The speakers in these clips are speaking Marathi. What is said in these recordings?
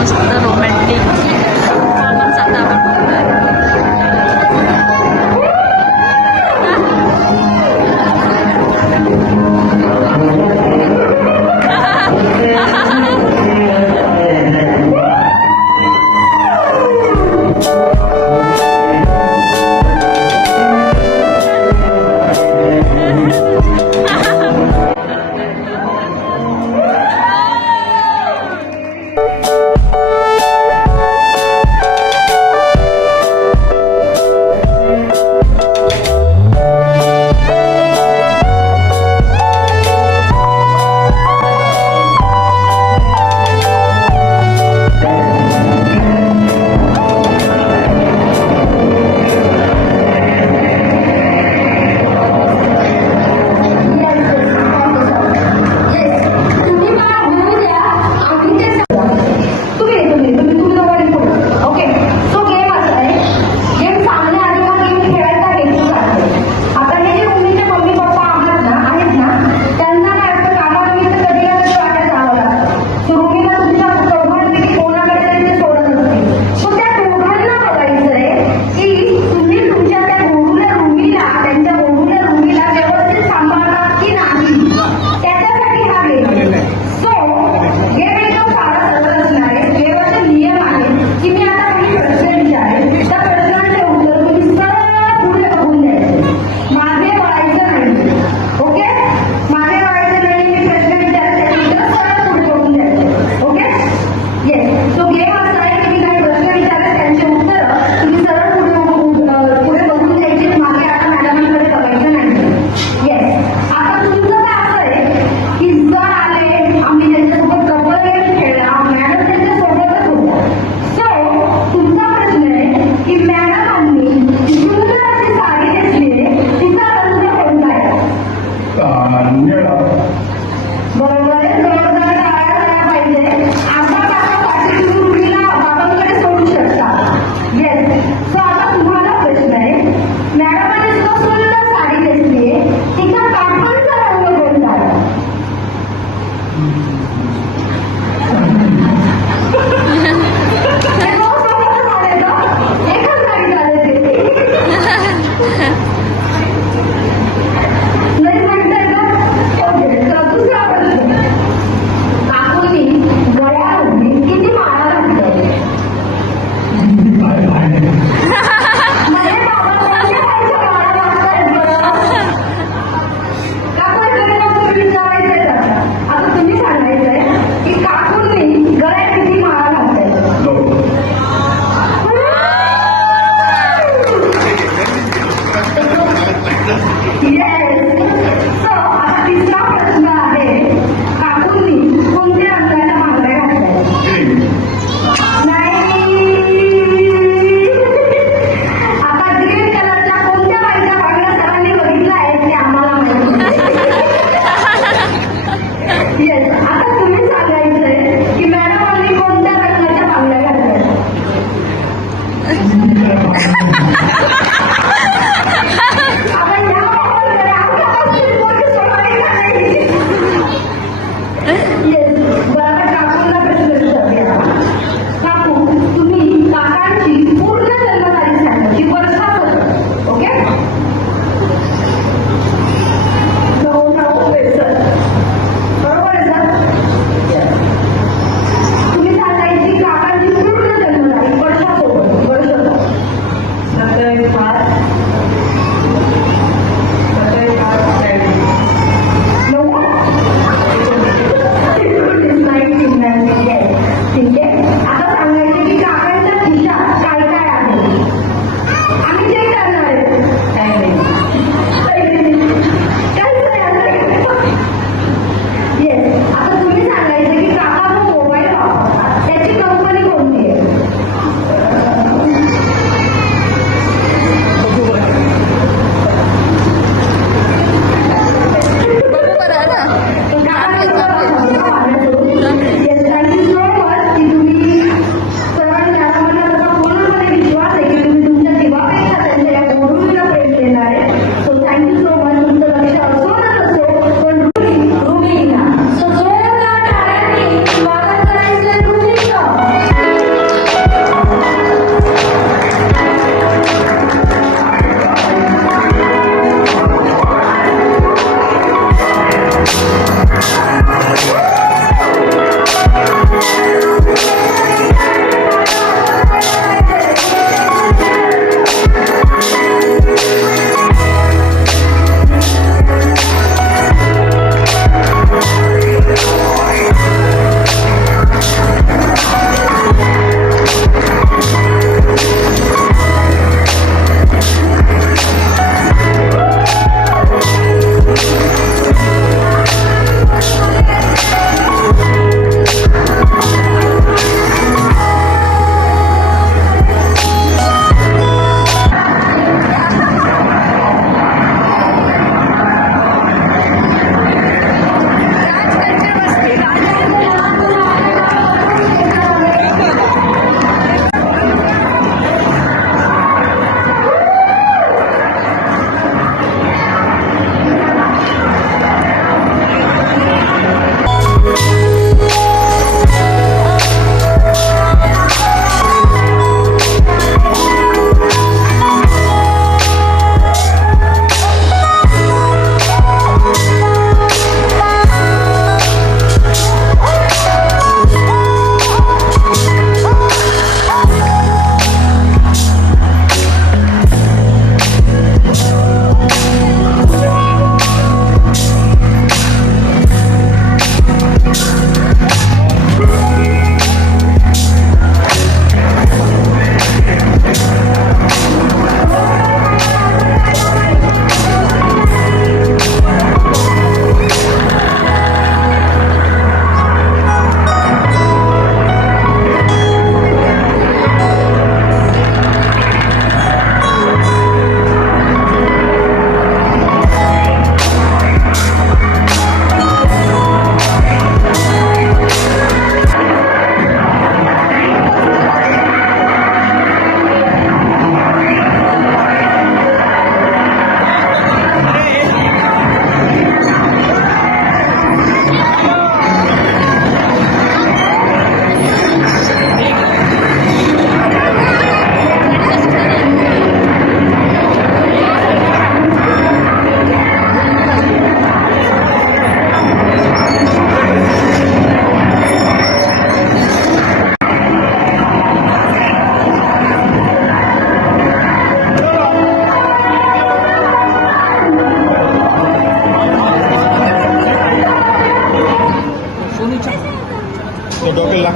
मस्त रोमॅन्टिक आता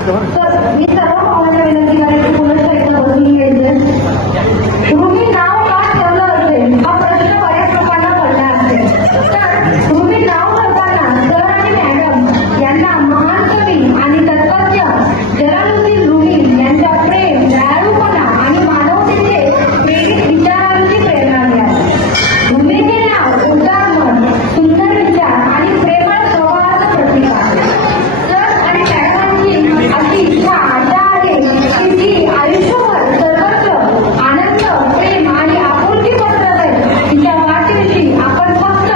तर मी सर्व भावांना विनंती करेन की पुन्हा एकदा बसून घ्यायचे. तुम्ही नाव का ठेवलं असेल हा प्रश्न बऱ्याच लोकांना पडला असेल. तर तुम्ही नाव ठेवताना सर आणि मॅडम यांना महान कवी आणि तत्वज्ञ जलालुद्दीन रुमी यांच्या प्रेम, दयाळूपणा आणि मानवतेचे प्रेरित विचारांची प्रेरणा द्या. रुमी हे नाव उदाहरण, सुंदर विचार आणि प्रेमळ स्वभावाचं प्रतीक आहे. सर आणि मॅडमांची अशी इच्छा आशा आहे की जी आयुष्यभर सर्वत्र आनंद, प्रेम आणि आपुलकी पसरत आहे. तिच्या वाढदिवशी आपण फक्त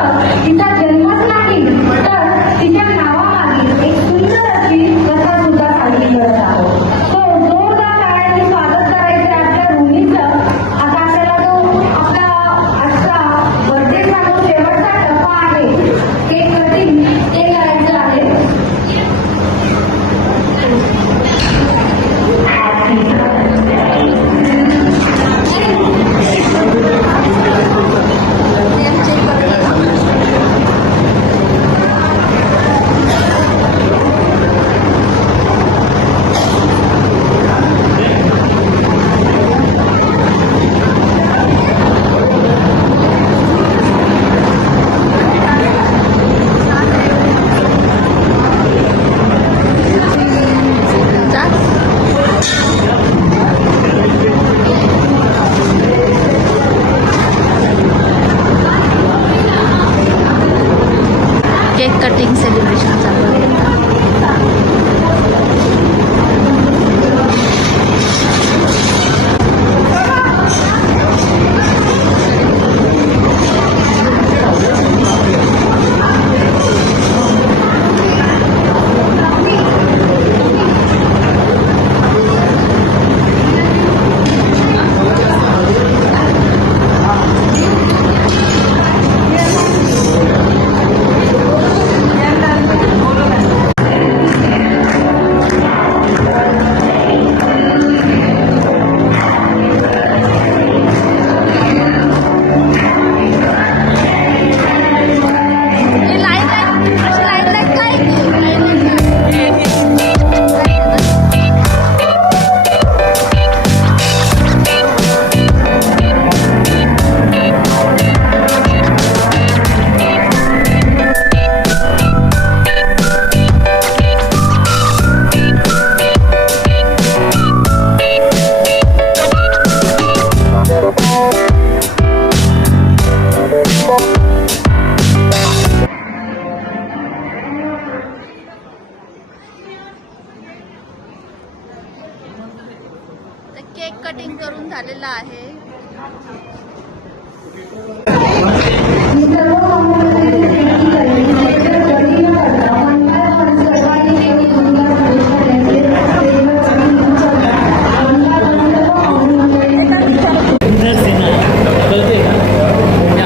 तिचा जन्मच नाही तर तिच्या नावामागे एक सुंदर अशी कथा सुद्धा साजरी करत आहोत. तो जोरदार टाळ्यांनी स्वागत करायचे आपल्या रुमीचं. आता आपल्याला तो आपला आजचा बर्थडे सांगून शेवटचा टप्पा आहे, केक कटिंग ते करायचं आहे. केक कटिंग सेलिब्रेशन चालू आहे. केक कटिंग करून झालेला आहे. मी सर्व भावांना विनंती करेन की एकदा कधी न करता आपण सर्वांनी एक सुंदर प्रवेश करण्याचे प्रेमळ आणि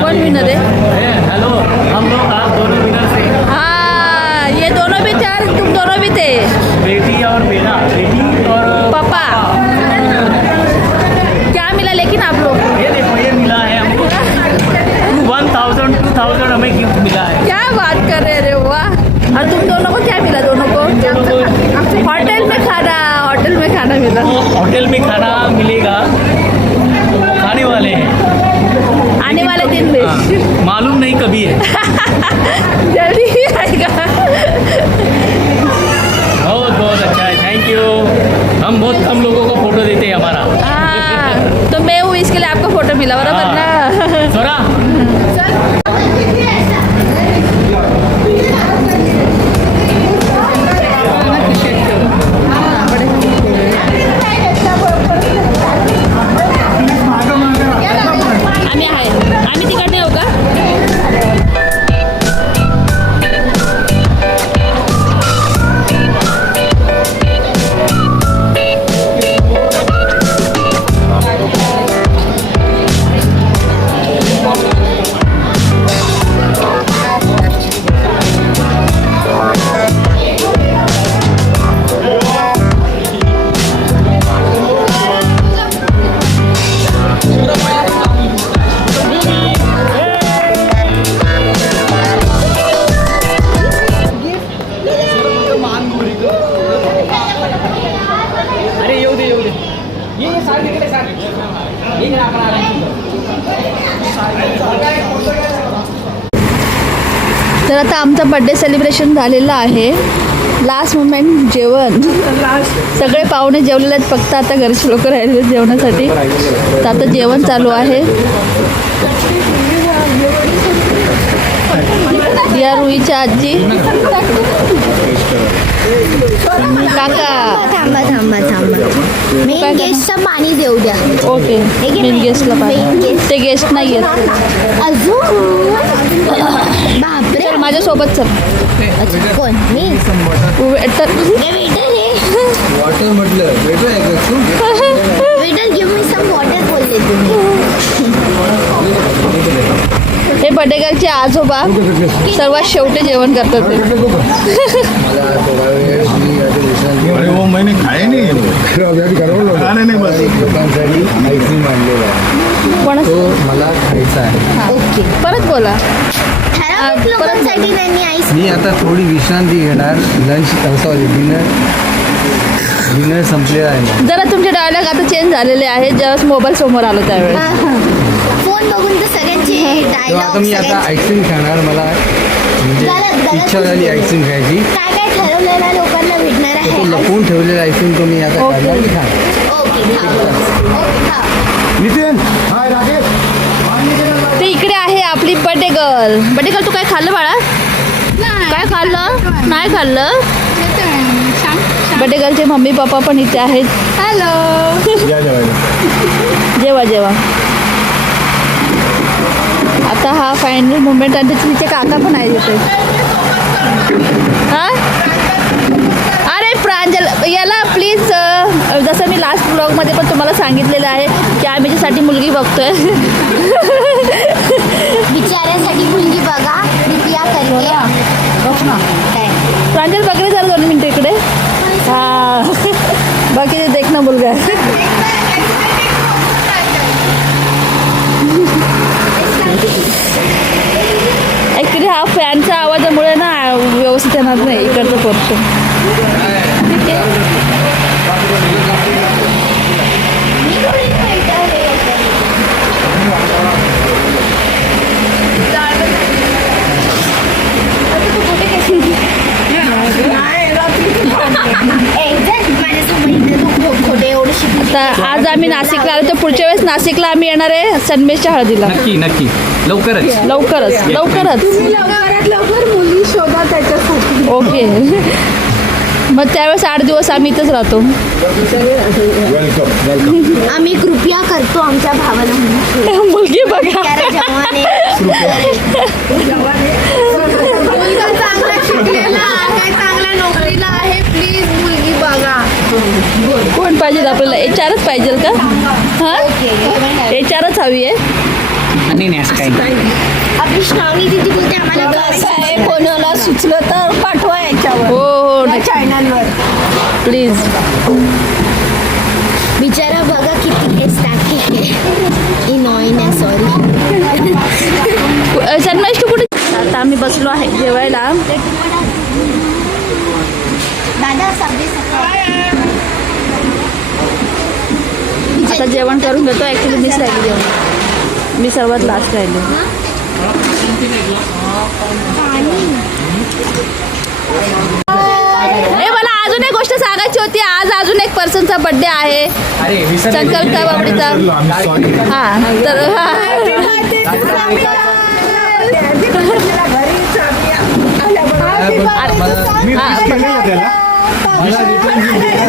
कौन विनर है? हेलो, हम लोग आज दोनों विनर थे। हाँ, ये दोनों भी थे और तुम दोनों भी थे. बेटी और बेटा, बेटी और पापा क्या मिला लेकिन आप लोग? ये देखो ये मिला है हमको 1000 2000 हमें गिफ्ट मिला है। क्या बात कर रहे रे, वाह. और तुम दोनों को क्या मिला? दोनों को होटल में खाना मिला. होटल में खाना मिलेगा, वो खाने वाले हैं, आने वाले दिन में हाँ, मालूम नहीं कभी है। जल्दी ही आएगा. बहुत बहुत अच्छा है, थैंक यू। हम बहुत कम लोगों को फोटो देते हैं हमारा। हाँ, तो मैं हूँ इसके लिए आपको फोटो मिला बराबर ना. सोरा आम्ही तिकडे येऊ का? तर आता आमचं बड्डे सेलिब्रेशन झालेलं आहे. लास्ट मोमेंट जेवण. सगळे पाहुणे जेवलेले आहेत, फक्त आता घरचे लोक राहिले जेवणासाठी. तर आता जेवण चालू आहे. या रुईच्या आजी, काका. थांबा मेन गेस्टचं पाणी देऊ द्या. ओके, मेन गेस्टला पाहिजे. ते गेस्ट नाही आहेत. अजून बापरे, चल माझ्यासोबत चल. अच्छा, कोण मी? वेटर. वॉटर म्हटलं वेटर आहे का तू? Waiter give me some water बोलले तुम्ही. हे बड्डे गर्लचे आजोबा सर्वात शेवटी जेवण करतात ते. मला थोडा वेळ मी आता विश्रांती अरे वो मैंने खाए नहीं है खाने नहीं बस लोकांसाठी आईस्क्रीम आणलेला आहे, कोण तो मला खायचा आहे. ओके, परत बोला. ठराविक लोकांसाठी त्यांनी आईस. मी आता थोडी विश्रांती घेणार. लंच सॉरी डिनर संपलेला आहे. जरा तुमचे डायलॉग आता चेंज झालेले आहे ज्यावेळेस मोबाईल समोर आलो त्यावेळेस. फोन बघून तर सगळ्यांचे तेव्हा आता मी आता डायलॉग आईस्क्रीम खाणार. मला म्हणजे इच्छा झाली आईस्क्रीम खायची. काय काय ठरवलेल्या लोकांना भेटणार तो आहे. लपवून ठेवलेला आईस्क्रीम तो मी आता ओके. काढला की खा. ओके, खा. नितिन हाय राकेश ते इकडे आहे आपली बड्डे गर्ल. बड्डे गर्ल, तू काय खाल्लं बाळा? काय खाल्लं? नाही खाल्लं. बड्डे गर्लचे मम्मी पप्पा पण इथे आहेत. हॅलो. या जेवायला जेवा जेवा. आता हा फायनल मुवमेंट आणि तिचे काका पण आहेत इथे. हां, अरे प्रांजल, याला प्लीज, जसं मी लास्ट ब्लॉगमध्ये पण तुम्हाला सांगितलेलं आहे की आम्ही त्यासाठी मुलगी बघतोय. बिचाऱ्यासाठी मुलगी बघा, कृपया करके. काय? प्रांजल बघले जरा 2 मिनटं इकडे. हां, बाकी ते देख ना मुलगा आहे. ॲक्च्युली हा फॅनच्या आवाजामुळे ना व्यवस्थित येणार नाही इकडचं करतो. ठीक आहे. आता आज आम्ही नाशिकला आलो, तर पुढच्या वेळेस नाशिकला आम्ही येणार आहे सन्मेशच्या हळदीला. नक्की नक्की लवकरच. लवकरच लवकरच. लवकर मुली शोधा त्याच्यासाठी. ओके. मग त्यावेळेस 8 दिवस आम्ही इथंच राहतो. वेलकम आम्ही कृपया करतो आमच्या भावाला म्हणून. मुलगी बघा. बिचारा जवान आहे. मुलगा चांगला शिकलेला आहे, चांगल्या नोकरीला आहे. प्लीज मुलगी बघा. कोण पाहिजे आपल्याला? HR पाहिजे का? हां, HR हवी आहे. आणि नाही असं काही. आपली श्रावणी दिदी बोलते आम्हाला कसं आहे, कोणाला सुचलं तर पाठवा याच्यावर. हो हो, चॅनलवर प्लीज. बिचारा बघा किती टाकी नॉईन आहे. सॉरी. सन्मेश तू कुठे? आता आम्ही बसलो आहे जेवायला. दादा आता जेवण करून घेतो. ॲक्च्युली मीच राहिली जेवण. मी सर्वात लास्ट राहिले. ए, मला अजून एक गोष्ट सांगायची होती. आज अजून एक पर्सनचा बर्थडे आहे, अरे शंकर बाबडीचा. हां, तर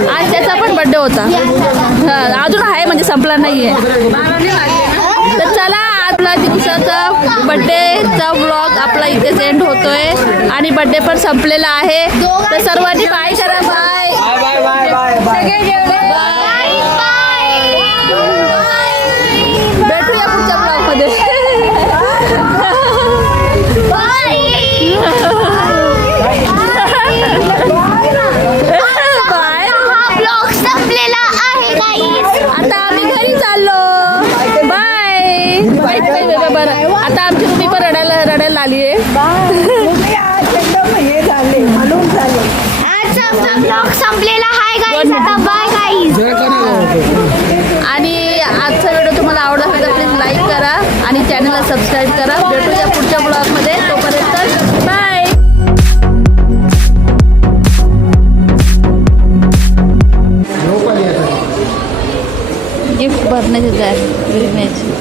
आज त्याचा पण बर्थडे होता. हां, अजून आहे म्हणजे संपला नाही आहे. तर चला, आपला दिवसाचा बड्डेचा व्लॉग आपला इथेच एंड होतोय आणि बड्डे पण संपलेला आहे. तर सर्वांनी बाय करा. Bye bye bye bye bye. भेटूया पुढच्या ब्लॉगमध्ये. बाय. ब्लॉग संपलेला आहे गाईस. आता आम्ही घरी चाललो. Bye bye bye. बरं, आता आमची मम्मी पण रडायला आली आहे. आजचा आपला ब्लॉग संपलेला आहे गाईस. आता बाय गाईस. आणि आजचा व्हिडिओ तुम्हाला आवडला असेल तर प्लीज लाईक करा आणि चॅनलला सबस्क्राईब करा. भेटूया पुढच्या ब्लॉगमध्ये. तोपर्यंत बाय. चालण्याची तयारी घरी न्यायची.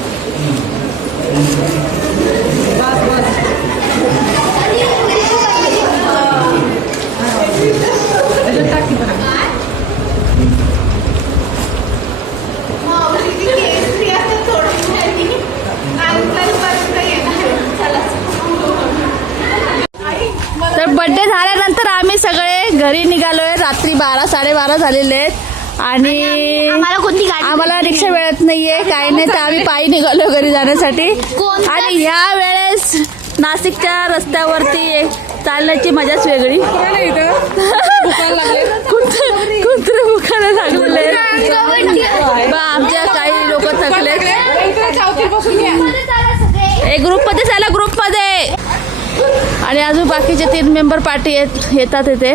तर बड्डे झाल्यानंतर आम्ही सगळे घरी निघालोय. रात्री 12-12:30 झालेले आहेत आणि आम्हाला कोणती गाडी आम्हाला रिक्षा मिळत नाहीये, काही नाही, तर आम्ही पायी निघालो घरी जाण्यासाठी. आणि ह्या वेळेस नाशिकच्या रस्त्यावरती चालण्याची मजाच वेगळी. कुत्रे भुकायला लागलेले बा, आमच्या काही लोक थकले. ग्रुपमध्ये चला, ग्रुपमध्ये. आणि अजून बाकीचे 3 मेंबर पार्टी येतात इथे.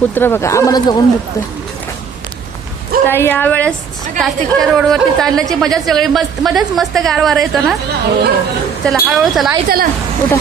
कुत्रा बघा आम्हाला जगून बघतोय. तर यावेळेस नाशिकच्या रोडवरती चालण्याची मजाच वेगळी. मध्येच मस्त गारवारा येतो ना. चला हळूहळू चला, आई चला उठा.